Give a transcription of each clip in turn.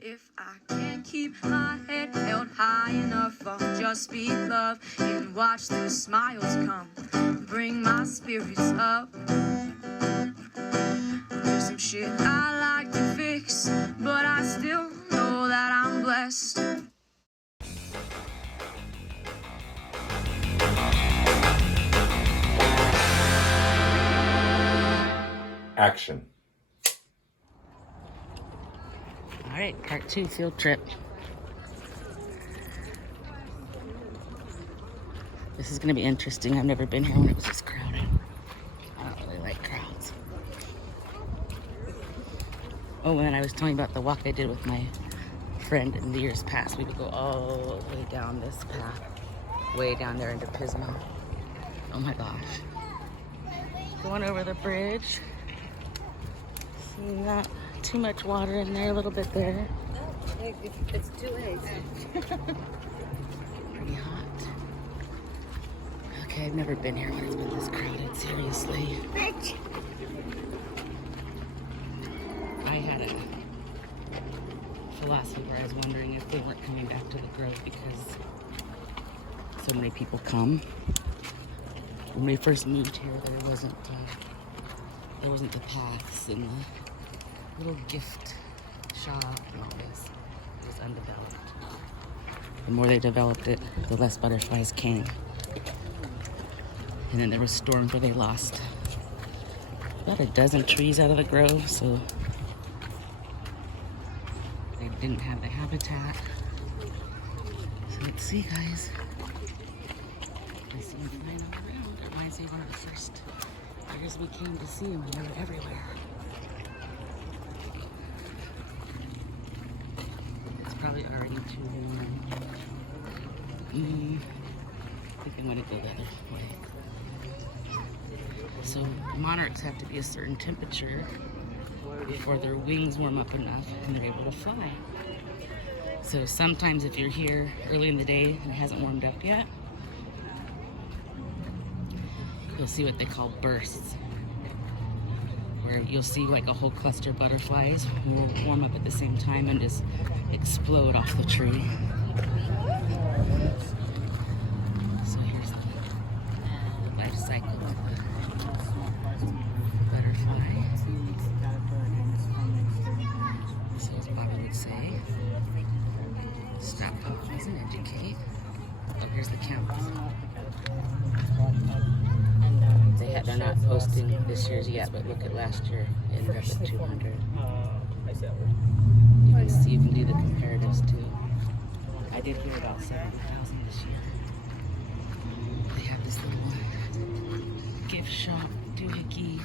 If I can't keep my head held high enough, I'll just be love and watch the smiles come, bring my spirits up. There's some shit I like to fix, but I still know that I'm blessed. Action. All right, part 2, field trip. This is gonna be interesting. I've never been here when it was this crowded. I don't really like crowds. Oh, and I was telling you about the walk I did with my friend in the years past. We would go all the way down this path, way down there into Pismo. Oh my gosh. Going over the bridge. Not too much water in there, a little bit there. It's 2 ways. Pretty hot. Okay, I've never been here when it's been this crowded, seriously. I had a philosophy where I was wondering if they weren't coming back to the Grove because so many people come. When we first moved here, there wasn't the paths and the little gift shop and all this. It was undeveloped. The more they developed it, the less butterflies came. And then there was storms where they lost about a dozen trees out of the grove, so they didn't have the habitat. So let's see, guys. I see them flying all around. It reminds me of one of the first years we came to see them, and they were everywhere. It's probably already too warm. I think I'm gonna go the other way. So monarchs have to be a certain temperature before their wings warm up enough and they're able to fly. So sometimes if you're here early in the day and it hasn't warmed up yet, you'll see what they call bursts, where you'll see like a whole cluster of butterflies will warm up at the same time and just explode off the tree. So here's the life cycle of the butterfly. So as Bobby would say, stop, pause, and educate. Oh, here's the count. They're not posting this year's yet, but look at last year. It ended up at 200. You can do the comparatives too. I did hear about 70,000 this year. They have this little gift shop, doohickey.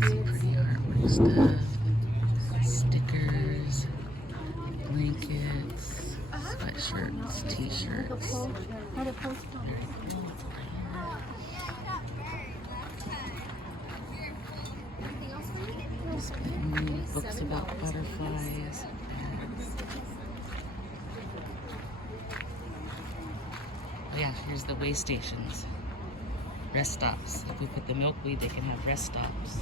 Some pretty artwork stuff. Stickers, blankets, sweatshirts, t-shirts. Books about butterflies. Oh yeah, here's the way stations. Rest stops. If we put the milkweed, they can have rest stops.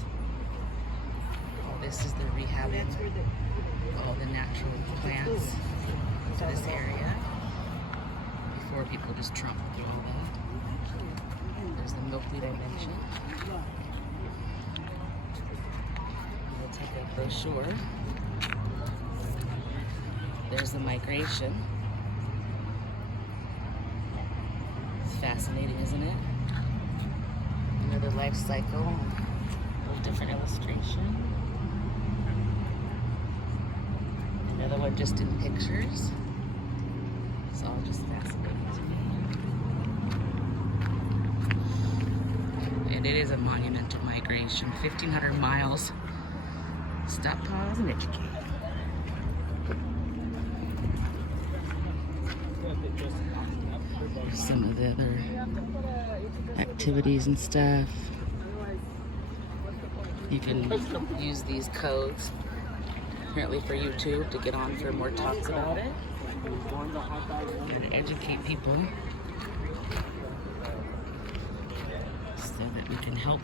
This is the rehabbing all the natural plants to this area before people just trample through all that. There's the milkweed I mentioned. We'll take a brochure. There's the migration. It's fascinating, isn't it? Another life cycle, a little different illustration. Another one just in pictures. It's all just fascinating to me. And it is a monumental migration, 1,500 miles. Stop, pause, and educate. Some of the other activities and stuff. You can use these codes apparently for YouTube to get on for more talks about it. And to educate people so that we can help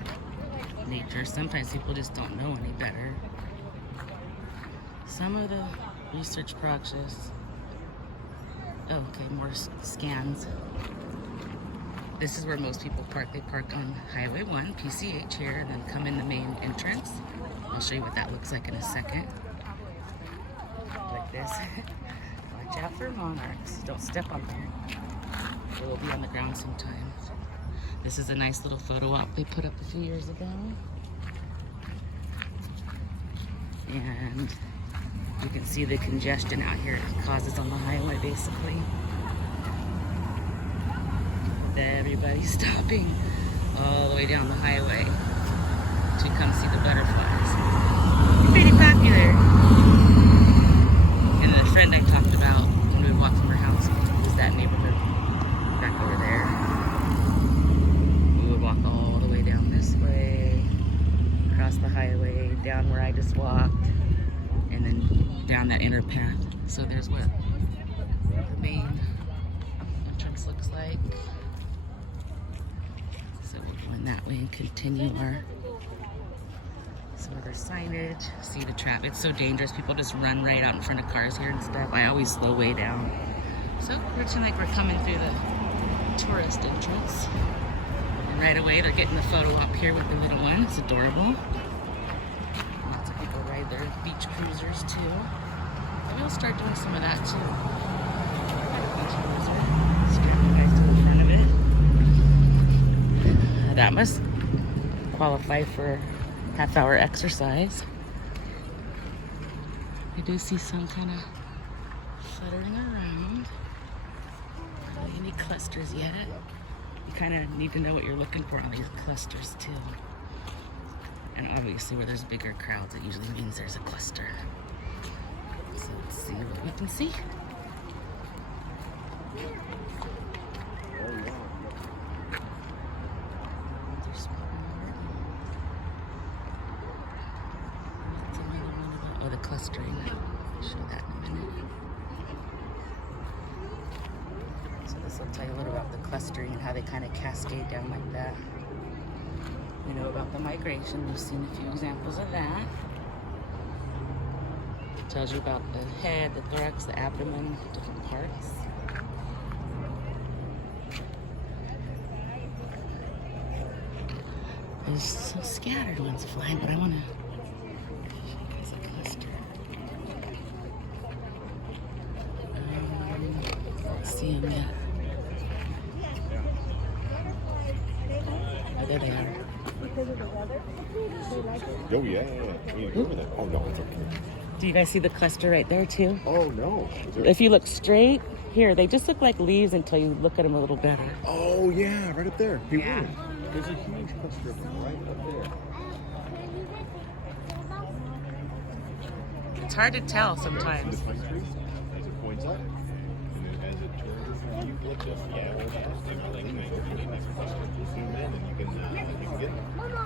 nature. Sometimes people just don't know any better. Some of the research projects. Oh, okay, more scans. This is where most people park. They park on Highway 1, PCH here, and then come in the main entrance. I'll show you what that looks like in a second. Like this. Watch out for monarchs. Don't step on them. They will be on the ground sometimes. This is a nice little photo op they put up a few years ago. And you can see the congestion out here it causes on the highway, basically. With everybody stopping all the way down the highway to come see the butterflies. They're pretty popular. And the friend I talked about when we walked from her house was that neighborhood back over there. We would walk all the way down this way, across the highway, down where I just walked, and then down that inner path. So there's what the main entrance looks like. So we'll go in that way and continue our some other signage. See the traffic. It's so dangerous. People just run right out in front of cars here and stuff. I always slow way down. So pretend like we're coming through the tourist entrance. And right away they're getting the photo up here with the little one. It's adorable. Lots of people ride their beach cruisers too. And we'll start doing some of that too. Got a beach cruiser. Strap you guys to the front of it. That must qualify for half-hour exercise. I do see some kind of fluttering around. Not really any clusters yet. You kind of need to know what you're looking for on these clusters too. And obviously where there's bigger crowds, it usually means there's a cluster. So let's see what we can see. Oh, the clustering. I'll show that in a minute. So this will tell you a little about the clustering and how they kind of cascade down like that. We know about the migration. We've seen a few examples of that. It tells you about the head, the thorax, the abdomen, different parts. There's some scattered ones flying, but I want to show you guys a cluster. Let's see them yet. Oh, there they are. Oh, yeah. Oh, no, it's okay. Do you guys see the cluster right there, too? Oh, no. If you look straight, here, they just look like leaves until you look at them a little better. Oh, yeah, right up there. Hey, Yeah. look. There's a huge cluster of them right up there. It's hard to tell See sometimes. the pine tree? As it points up, and then as it turns, you look just, yeah, well, that's the thing. You need next cluster. Zoom in and you can get them. Mama,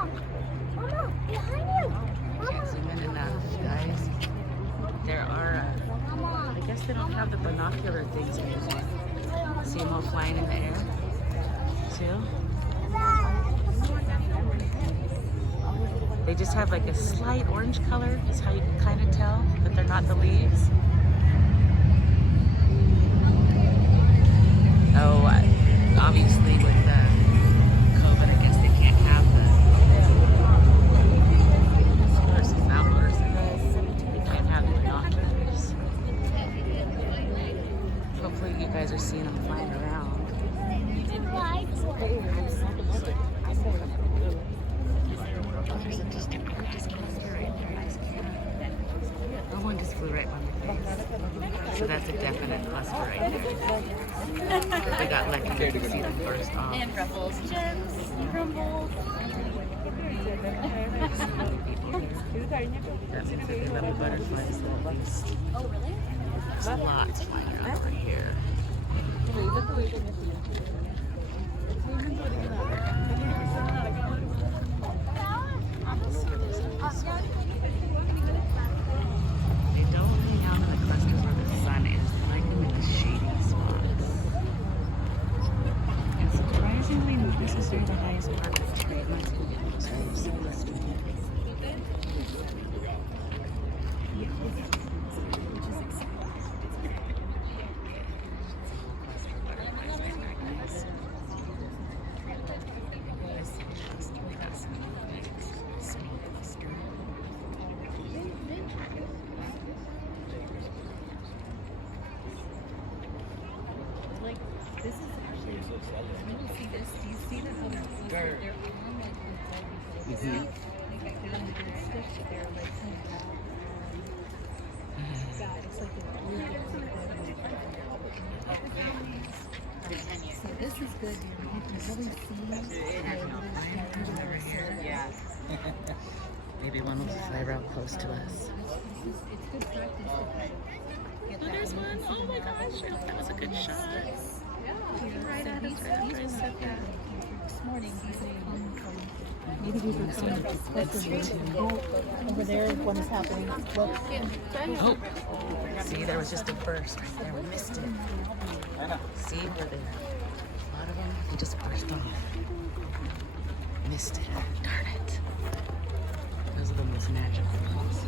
behind you. Can't zoom in enough, guys. There are, I guess they don't have the binocular things anymore. See them all flying in the air, too. They just have like a slight orange color, is how you can kind of tell that they're not the leaves. Oh, obviously with the COVID, I guess they can't have the versus outdoors. They can't have the binoculars. Hopefully you guys are seeing them flying around. There's a distant gorgeous cluster right there. Nice camera. Oh, one just flew right by my face. So that's a definite cluster right there. We got lucky to see them first off. And Ruffles. Gems. Rumbles. So many people here. That means that they love the butterflies the least. Oh, really? There's lots flying around right here. They don't hang out in the clusters where the sun is. They like them in the shady spots. And surprisingly, not necessarily the highest part of the tree. It might be those clusters. Mhm. So this is good. You can really see the little strands that are Yeah. Maybe one will fly real close to us. It's good practice. Oh, there's one. Oh my gosh, I hope that was a good shot. Right at us, right after I said that. This morning, these have come from. Maybe these are coming over there. One is happening. Look. Oh, see, there was just a burst right there. We missed it. See, where they, a lot of them, they just burst off. Missed it. Darn it. Those are the most magical ones.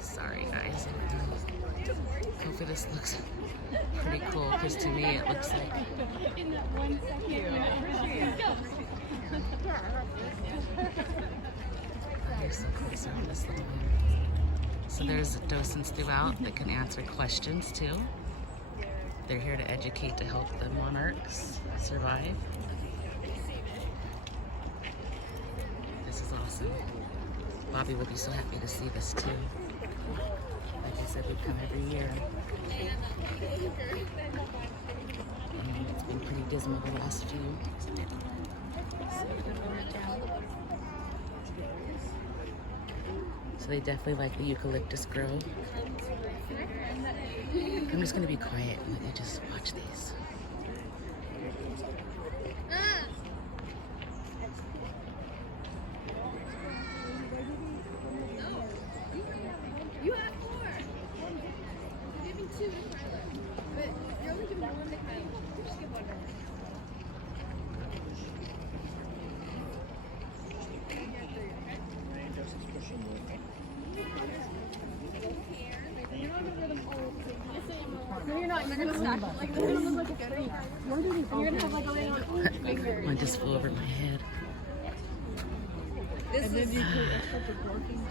Sorry guys. Hopefully this looks pretty cool because to me it looks like here's some closer on this little one. So there's docents throughout that can answer questions too. They're here to educate to help the monarchs survive. This is awesome. Bobby will be so happy to see this too. Like I said, we come every year. It's been pretty dismal the last few. So they definitely like the eucalyptus grove. I'm just gonna be quiet and let you just watch these. You have 4. I'm giving 2 to Kyla. But you're only giving 1 to Kyla. Just give 1 to her. No, you're not. You're gonna stack them. Like, they're gonna look good. And you're gonna have like a little finger. One just flew over my head. This is.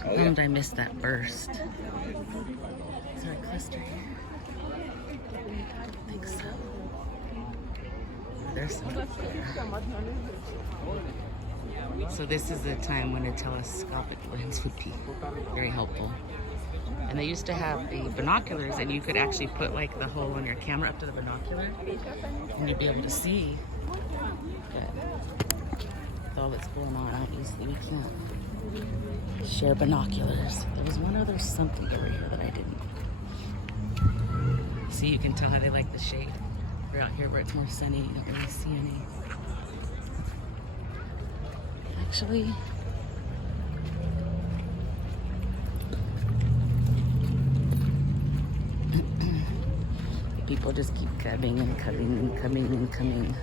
How did I miss that burst? Is there a cluster here? I think so. There's some. So this is the time when a telescopic lens would be very helpful. And they used to have the binoculars, and you could actually put like the hole on your camera up to the binocular, and you'd be able to see. But with all that's going on, obviously we can't share binoculars. There was one other something over here that I didn't. See, you can tell how they like the shade. We're out here where it's more sunny. You don't really see any. Actually, people just keep coming and coming and coming and coming.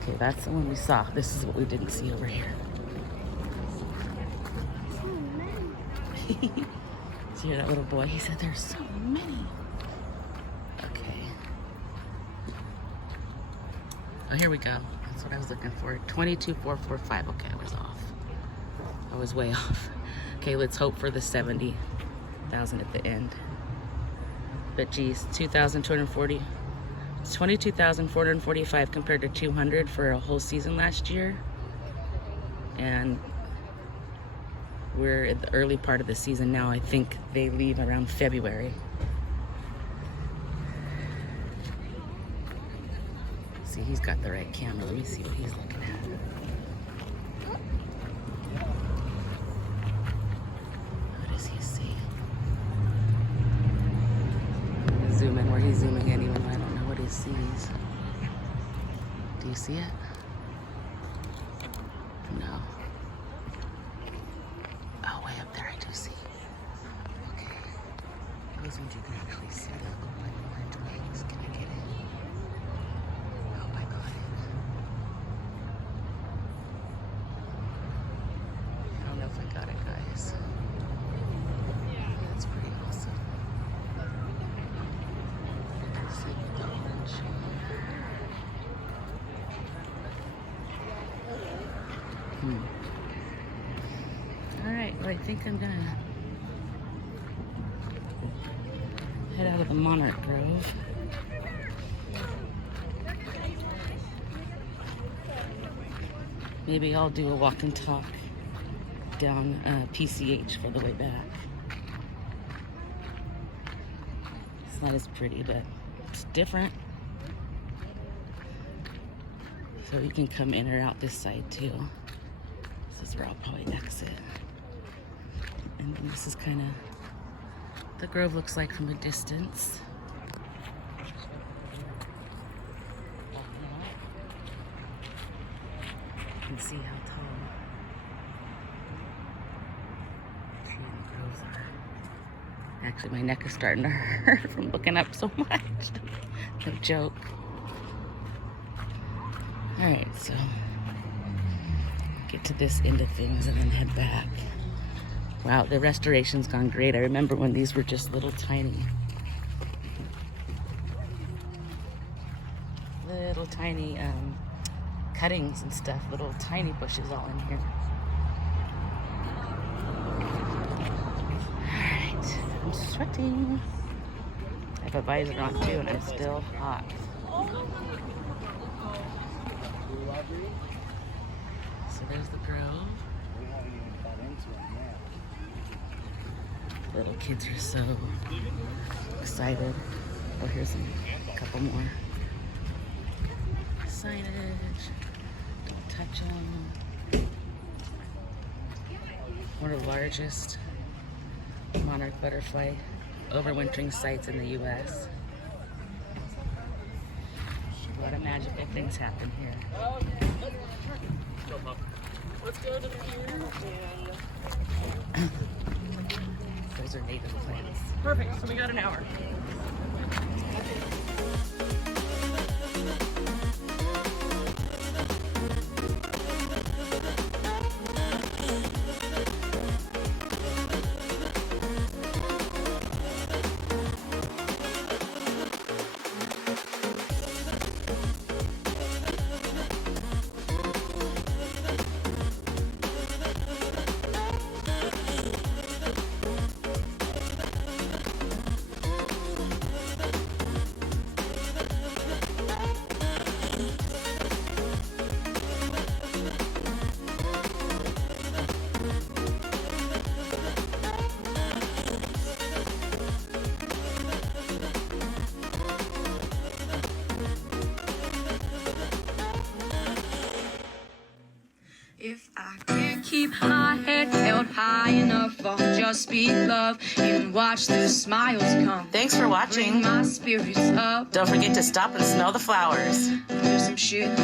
Okay, that's the one we saw. This is what we didn't see over here. Did you hear that little boy? He said there's so many. Okay. Oh, here we go. That's what I was looking for. 22,445. Okay, I was off. I was way off. Okay, let's hope for the 70,000 at the end. But geez, 2,240. It's 22,445 compared to 200 for a whole season last year. And we're at the early part of the season now. I think they leave around February. See, he's got the right camera. Let me see what he's looking at. What does he see? Zoom in where he's zooming in, even though I don't know what he sees. Do you see it? No. Oh, way up there I do see. Okay. Those ones you can actually see that look like orange wings. Can I get it? Oh, I got it. I don't know if I got it, guys. That's pretty awesome. See with the orange. Alright, well, I think I'm gonna head out of the Monarch Grove. Maybe I'll do a walk and talk down PCH for the way back. It's not as pretty, but it's different. So you can come in or out this side too. This is where I'll probably exit. And then this is kind of the grove looks like from a distance. You can see how tall the groves are. Actually, my neck is starting to hurt from looking up so much. No joke. Alright, so get to this end of things and then head back. Wow, the restoration's gone great. I remember when these were just little tiny cuttings and stuff, little tiny bushes all in here. Alright, I'm sweating. I have a visor on too and I'm still hot. So there's the grove. Little kids are so excited. Oh, here's a couple more. Signage. Don't touch them. One of the largest monarch butterfly overwintering sites in the U.S. A lot of magical things happen here. Let's go to the pier. Those are native plants. Perfect, so we got an hour. If I can't keep my head held high enough, I'll just speak love and watch the smiles come. Thanks for watching. Bring my spirits up. Don't forget to stop and smell the flowers. There's some shit